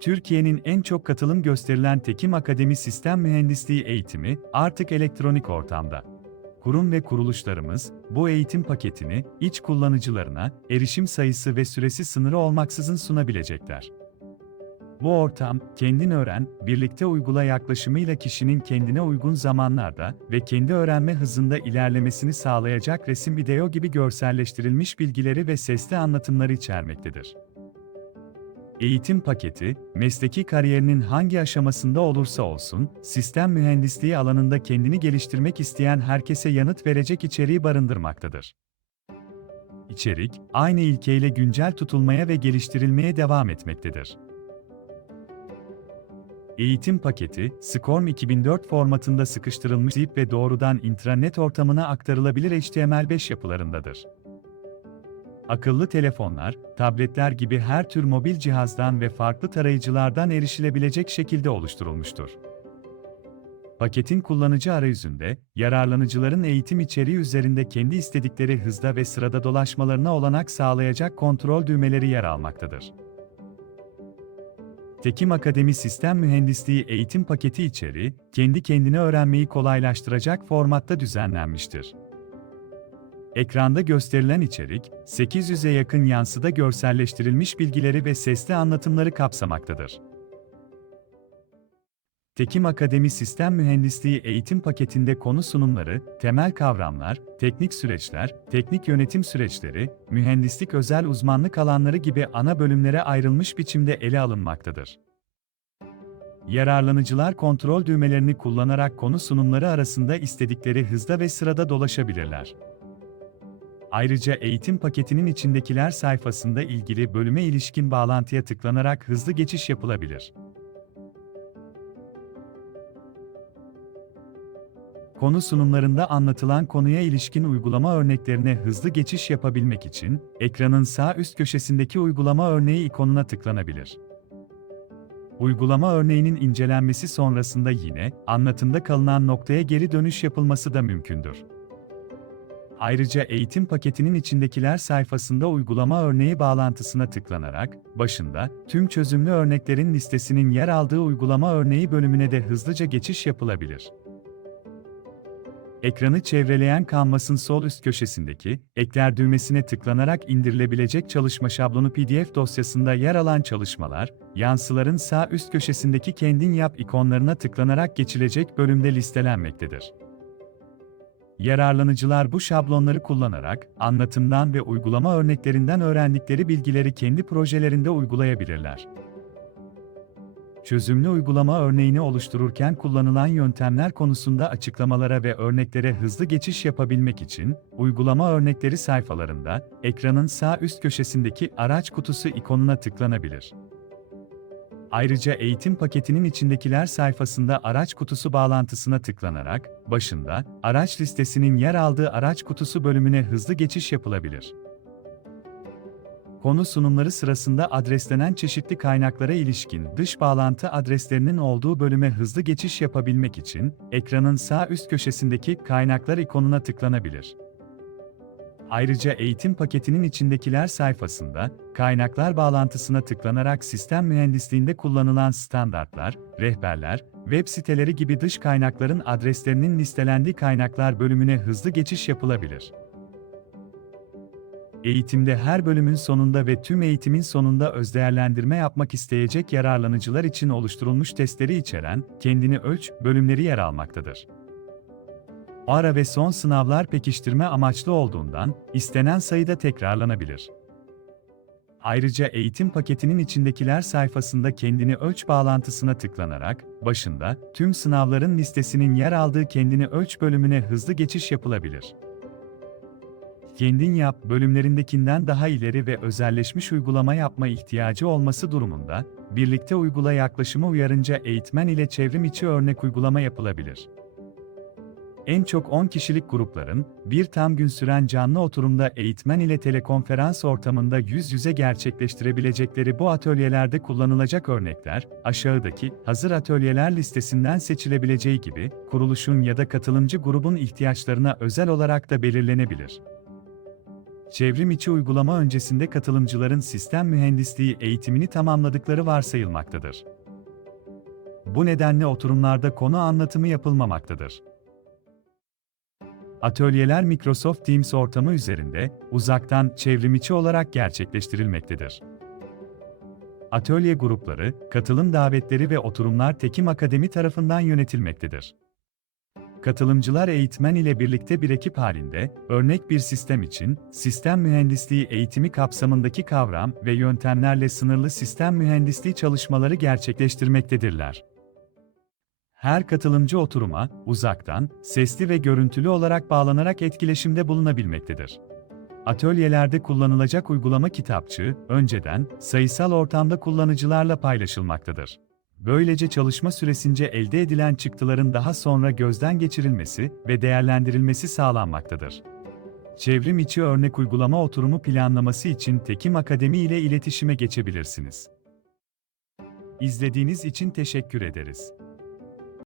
Türkiye'nin en çok katılım gösterilen Tekim Akademi Sistem Mühendisliği eğitimi artık elektronik ortamda. Kurum ve kuruluşlarımız bu eğitim paketini iç kullanıcılarına erişim sayısı ve süresi sınırı olmaksızın sunabilecekler. Bu ortam, kendin öğren, birlikte uygula yaklaşımıyla kişinin kendine uygun zamanlarda ve kendi öğrenme hızında ilerlemesini sağlayacak resim video gibi görselleştirilmiş bilgileri ve sesli anlatımları içermektedir. Eğitim paketi, mesleki kariyerinin hangi aşamasında olursa olsun, sistem mühendisliği alanında kendini geliştirmek isteyen herkese yanıt verecek içeriği barındırmaktadır. İçerik, aynı ilkeyle güncel tutulmaya ve geliştirilmeye devam etmektedir. Eğitim paketi, SCORM 2004 formatında sıkıştırılmış zip ve doğrudan intranet ortamına aktarılabilir HTML5 yapılarındadır. Akıllı telefonlar, tabletler gibi her tür mobil cihazdan ve farklı tarayıcılardan erişilebilecek şekilde oluşturulmuştur. Paketin kullanıcı arayüzünde, yararlanıcıların eğitim içeriği üzerinde kendi istedikleri hızda ve sırada dolaşmalarına olanak sağlayacak kontrol düğmeleri yer almaktadır. Tekim Akademi Sistem Mühendisliği eğitim paketi içeriği, kendi kendine öğrenmeyi kolaylaştıracak formatta düzenlenmiştir. Ekranda gösterilen içerik, 800'e yakın yansıda görselleştirilmiş bilgileri ve sesli anlatımları kapsamaktadır. Tekim Akademi Sistem Mühendisliği eğitim paketinde konu sunumları, temel kavramlar, teknik süreçler, teknik yönetim süreçleri, mühendislik özel uzmanlık alanları gibi ana bölümlere ayrılmış biçimde ele alınmaktadır. Yararlanıcılar kontrol düğmelerini kullanarak konu sunumları arasında istedikleri hızda ve sırada dolaşabilirler. Ayrıca eğitim paketinin içindekiler sayfasında ilgili bölüme ilişkin bağlantıya tıklanarak hızlı geçiş yapılabilir. Konu sunumlarında anlatılan konuya ilişkin uygulama örneklerine hızlı geçiş yapabilmek için, ekranın sağ üst köşesindeki uygulama örneği ikonuna tıklanabilir. Uygulama örneğinin incelenmesi sonrasında yine, anlatımda kalınan noktaya geri dönüş yapılması da mümkündür. Ayrıca eğitim paketinin içindekiler sayfasında uygulama örneği bağlantısına tıklanarak, başında, tüm çözümlü örneklerin listesinin yer aldığı uygulama örneği bölümüne de hızlıca geçiş yapılabilir. Ekranı çevreleyen kanvasın sol üst köşesindeki ekler düğmesine tıklanarak indirilebilecek çalışma şablonu PDF dosyasında yer alan çalışmalar, yansıların sağ üst köşesindeki kendin yap ikonlarına tıklanarak geçilecek bölümde listelenmektedir. Yararlanıcılar bu şablonları kullanarak anlatımdan ve uygulama örneklerinden öğrendikleri bilgileri kendi projelerinde uygulayabilirler. Çözümlü uygulama örneğini oluştururken kullanılan yöntemler konusunda açıklamalara ve örneklere hızlı geçiş yapabilmek için, uygulama örnekleri sayfalarında, ekranın sağ üst köşesindeki araç kutusu ikonuna tıklanabilir. Ayrıca eğitim paketinin içindekiler sayfasında araç kutusu bağlantısına tıklanarak, başında, araç listesinin yer aldığı araç kutusu bölümüne hızlı geçiş yapılabilir. Konu sunumları sırasında adreslenen çeşitli kaynaklara ilişkin dış bağlantı adreslerinin olduğu bölüme hızlı geçiş yapabilmek için, ekranın sağ üst köşesindeki kaynaklar ikonuna tıklanabilir. Ayrıca eğitim paketinin içindekiler sayfasında, kaynaklar bağlantısına tıklanarak sistem mühendisliğinde kullanılan standartlar, rehberler, web siteleri gibi dış kaynakların adreslerinin listelendiği kaynaklar bölümüne hızlı geçiş yapılabilir. Eğitimde her bölümün sonunda ve tüm eğitimin sonunda özdeğerlendirme yapmak isteyecek yararlanıcılar için oluşturulmuş testleri içeren kendini ölç bölümleri yer almaktadır. Ara ve son sınavlar pekiştirme amaçlı olduğundan istenen sayıda tekrarlanabilir. Ayrıca eğitim paketinin içindekiler sayfasında kendini ölç bağlantısına tıklanarak başında tüm sınavların listesinin yer aldığı kendini ölç bölümüne hızlı geçiş yapılabilir. Kendin yap bölümlerindekinden daha ileri ve özelleşmiş uygulama yapma ihtiyacı olması durumunda, birlikte uygula yaklaşımı uyarınca eğitmen ile çevrim içi örnek uygulama yapılabilir. En çok 10 kişilik grupların, bir tam gün süren canlı oturumda eğitmen ile telekonferans ortamında yüz yüze gerçekleştirebilecekleri bu atölyelerde kullanılacak örnekler, aşağıdaki hazır atölyeler listesinden seçilebileceği gibi, kuruluşun ya da katılımcı grubun ihtiyaçlarına özel olarak da belirlenebilir. Çevrim içi uygulama öncesinde katılımcıların sistem mühendisliği eğitimini tamamladıkları varsayılmaktadır. Bu nedenle oturumlarda konu anlatımı yapılmamaktadır. Atölyeler Microsoft Teams ortamı üzerinde, uzaktan, çevrimiçi olarak gerçekleştirilmektedir. Atölye grupları, katılım davetleri ve oturumlar Tekim Akademi tarafından yönetilmektedir. Katılımcılar eğitmen ile birlikte bir ekip halinde, örnek bir sistem için, sistem mühendisliği eğitimi kapsamındaki kavram ve yöntemlerle sınırlı sistem mühendisliği çalışmaları gerçekleştirmektedirler. Her katılımcı oturuma, uzaktan, sesli ve görüntülü olarak bağlanarak etkileşimde bulunabilmektedir. Atölyelerde kullanılacak uygulama kitapçığı, önceden, sayısal ortamda kullanıcılarla paylaşılmaktadır. Böylece çalışma süresince elde edilen çıktıların daha sonra gözden geçirilmesi ve değerlendirilmesi sağlanmaktadır. Çevrim içi örnek uygulama oturumu planlaması için Tekim Akademi ile iletişime geçebilirsiniz. İzlediğiniz için teşekkür ederiz.